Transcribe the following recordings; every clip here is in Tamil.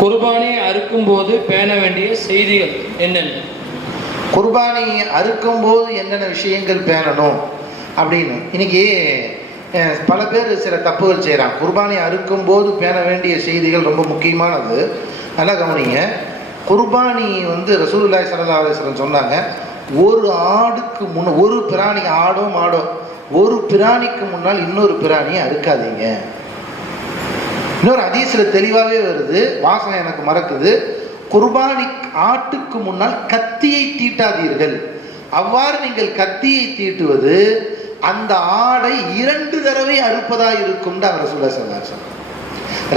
குர்பானியை அறுக்கும் போது பேண வேண்டிய செய்திகள் என்னென்ன? குர்பானி அறுக்கும் போது என்னென்ன விஷயங்கள் பேணணும்? அப்படின்னு. இன்னைக்கு பல பேர் சில தப்புகள் செய்கிறாங்க குர்பானி அறுக்கும் போது பேண வேண்டிய செய்திகள் ரொம்ப முக்கியமானது. நல்லா கவனிங்க. குர்பானி வந்து ரசூல்லாய் ஸல்லல்லாஹு அலைஹி சொன்னாங்க ஒரு ஆடுக்கு முன்ன ஒரு பிராணி ஆடோ மாடோ ஒரு பிராணிக்கு முன்னால் இன்னொரு பிராணியை அறுக்காதீங்க. இன்னொரு ஹதீஸ்ல தெளிவாகவே வருது வாசனை எனக்கு மறக்குது. குர்பானி ஆட்டுக்கு முன்னால் கத்தியை தீட்டாதீர்கள். அவ்வாறு நீங்கள் கத்தியை தீட்டுவது அந்த ஆடை இரண்டு தடவை அறுப்பதா இருக்கும் அவர் சொல்ல சொன்னார்.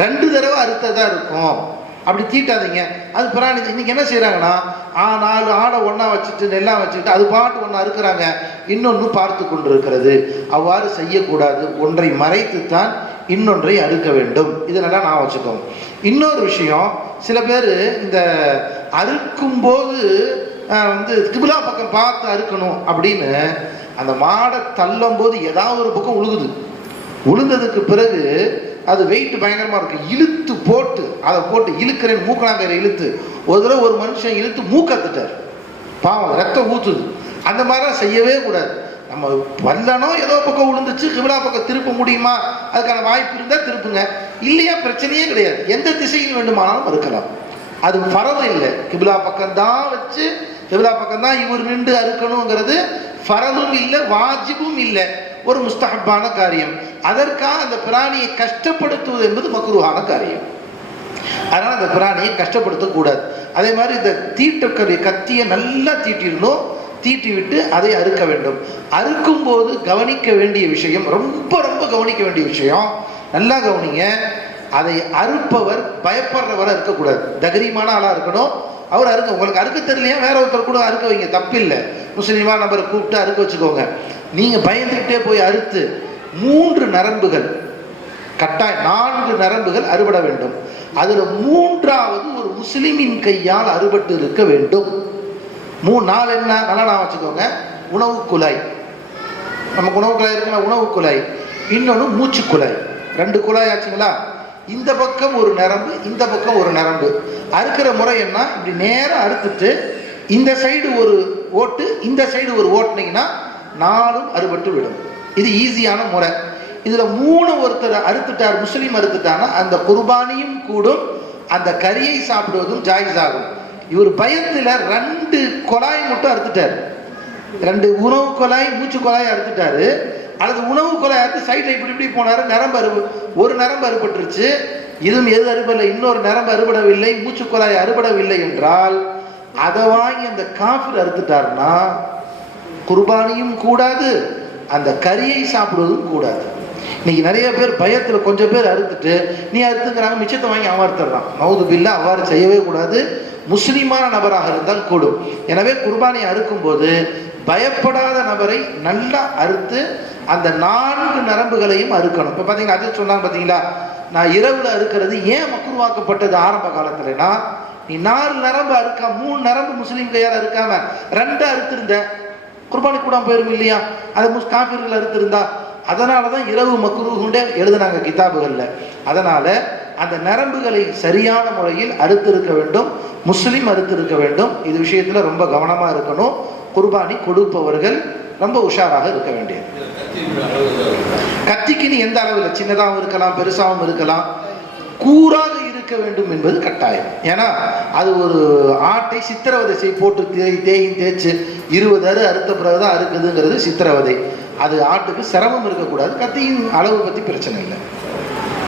ரெண்டு தடவை அறுத்ததா இருக்கும். அப்படி தீட்டாதீங்க. அது பிராணி இன்னைக்கு என்ன செய்யறாங்கன்னா ஆ நாலு ஆடை ஒன்றா வச்சுட்டு நெல்லா வச்சுட்டு அது பாட்டு ஒன்று அறுக்கிறாங்க. இன்னொன்று பார்த்து கொண்டு இருக்கிறது அவ்வாறு செய்யக்கூடாது. ஒன்றை மறைத்துத்தான் இன்னொன்றை அறுக்க வேண்டும். இதனெல்லாம் நான் வச்சுக்கோங்க. இன்னொரு விஷயம் சில பேர் இந்த அறுக்கும் போது வந்து கிபிலா பக்கம் பார்த்து அறுக்கணும் அப்படின்னு அந்த மாடை தள்ளும் போது ஏதாவது ஒரு பக்கம் உழுகுது. உளுந்ததுக்கு பிறகு அது வெயிட் பயங்கரமாக இருக்கு. இழுத்து போட்டு அதை போட்டு இழுக்கிறேன் மூக்கணாங்கரை இழுத்து ஒரு தடவை ஒரு மனுஷன் இழுத்து மூக்கத்துட்டார் பாவம் ரத்தம் ஊத்துது. அந்த மாதிரிலாம் செய்யவே கூடாது. நம்ம வல்லனோ ஏதோ பக்கம் விழுந்துச்சு கிபிலா பக்கம் திருப்ப முடியுமா? அதுக்கான வாய்ப்பு இருந்தால் திருப்புங்க. இல்லையா பிரச்சனையே கிடையாது. எந்த திசையில் வேண்டுமானாலும் இருக்கலாம். அது ஃபரது இல்லை. கிபிலா பக்கம் தான் வச்சு கிபிலா பக்கம் தான் இவர் நின்று அறுக்கணுங்கிறது ஃபரதும் இல்லை வாஜிபும் இல்லை. ஒரு முஸ்தகப்பான காரியம். அதற்காக அந்த பிராணியை கஷ்டப்படுத்துவது என்பது மக்குருவான காரியம். அதனால் அந்த பிராணியை கஷ்டப்படுத்தக்கூடாது. அதே மாதிரி இந்த தீட்டக்கறி கத்தியை நல்லா தீட்டியிருந்தோம் தீட்டிவிட்டு அதை அறுக்க வேண்டும். அறுக்கும் போது கவனிக்க வேண்டிய விஷயம் ரொம்ப ரொம்ப கவனிக்க வேண்டிய விஷயம் நல்லா கவனிங்க. அதை அறுப்பவர் பயப்படுறவராக இருக்கக்கூடாது. தகரியமான ஆளாக இருக்கணும். அவர் அறுக்க உங்களுக்கு அறுக்க தெரியலையா? வேற ஒருத்தர் கூட அறுக்க வைங்க தப்பில்லை. முஸ்லீமா நபரை கூப்பிட்டு அறுக்க வச்சுக்கோங்க. நீங்கள் பயந்துக்கிட்டே போய் அறுத்து மூன்று நரம்புகள் கட்டாய நான்கு நரம்புகள் அறுபட வேண்டும். அதில் மூன்றாவது ஒரு முஸ்லிமின் கையால் அறுபட்டு இருக்க வேண்டும். மூணு நாள் என்ன? நல்லா நான் வச்சுக்கோங்க. உணவு குழாய். நமக்கு உணவு குழாய் இருக்குல்ல உணவு குழாய். இன்னொன்று மூச்சு குழாய். ரெண்டு குழாய் ஆச்சுங்களா? இந்த பக்கம் ஒரு நரம்பு இந்த பக்கம் ஒரு நரம்பு. அறுக்கிற முறை என்ன? இப்படி நேராக அறுத்துட்டு இந்த சைடு ஒரு ஓட்டு இந்த சைடு ஒரு ஓட்டுனீங்கன்னா நாலும் அறுபட்டு விடும். இது ஈஸியான முறை. இதில் மூணு ஒருத்தர் அறுத்துட்டார் முஸ்லீம் அறுத்துட்டாங்கன்னா அந்த குர்பானியும் கூடும் அந்த கறியை சாப்பிடுவதும் ஜாயிஸ் ஆகும். இவர் பயத்தில் ரெண்டு குழாய் மட்டும் அறுத்துட்டார். ரெண்டு உணவு குழாய் மூச்சு குழாய் அறுத்துட்டாரு. அல்லது உணவு குழாய் அறுத்து சைடில் இப்படி இப்படி போனாரு. நரம்பு அறுப்பு ஒரு நரம்பு அறுபட்டுருச்சு. இதுவும் எது அறுபடலை இன்னொரு நரம்பு அறுபடவில்லை. மூச்சு குழாய் அறுபடவில்லை என்றால் அதை வாங்கி அந்த காஃபில் அறுத்துட்டாருன்னா குர்பானியும் கூடாது அந்த கறியை சாப்பிடுவதும் கூடாது. இன்னைக்கு நிறைய பேர் பயத்தில் கொஞ்சம் பேர் அறுத்துட்டு நீ அறுத்துக்கிறாங்க மிச்சத்தை வாங்கி அவன் அறுத்துறான் மவுது பில்லா அவ்வாறு செய்யவே கூடாது. முஸ்லீமான நபராக இருந்தால் கூடும். எனவே குர்பானை அறுக்கும் போது பயப்படாத நபரை நல்லா அறுத்து அந்த நான்கு நரம்புகளையும் அறுக்கணும். இப்போ பார்த்தீங்கன்னா அது சொன்னாங்க பார்த்தீங்களா நான் இரவில் அறுக்கிறது ஏன் மக்குருவாக்கப்பட்டது ஆரம்ப காலத்துலனா நீ நாலு நரம்பு அறுக்கா மூணு நரம்பு முஸ்லீம் கையால் அறுக்காம ரெண்டு அறுத்திருந்த குர்பானி கூட போயிரும் இல்லையா? அது முஸ் காஃபிர்கள் அறுத்திருந்தா அதனால தான் இரவு மக்குருகுண்டே எழுதுனாங்க கிதாபுகளில். அதனால் அந்த நரம்புகளை சரியான முறையில் அறுத்திருக்க வேண்டும் முஸ்லீம் அறுத்திருக்க வேண்டும். இது விஷயத்தில் ரொம்ப கவனமாக இருக்கணும். குர்பானி கொடுப்பவர்கள் ரொம்ப உஷாராக இருக்க வேண்டியது. கத்திக்கு எந்த அளவில்? சின்னதாகவும் இருக்கலாம் பெருசாகவும் இருக்கலாம். கூறாக இருக்க வேண்டும் என்பது கட்டாயம். ஏன்னா அது ஒரு ஆட்டை சித்திரவதை செய் போட்டு தேய் தேயும் தேய்ச்சு இருபது அறு அறுத்த பிறகுதான் அறுக்குதுங்கிறது சித்திரவதை. அது ஆட்டுக்கு சிரமம் இருக்கக்கூடாது. கத்தியின் அளவு பற்றி பிரச்சனை இல்லை.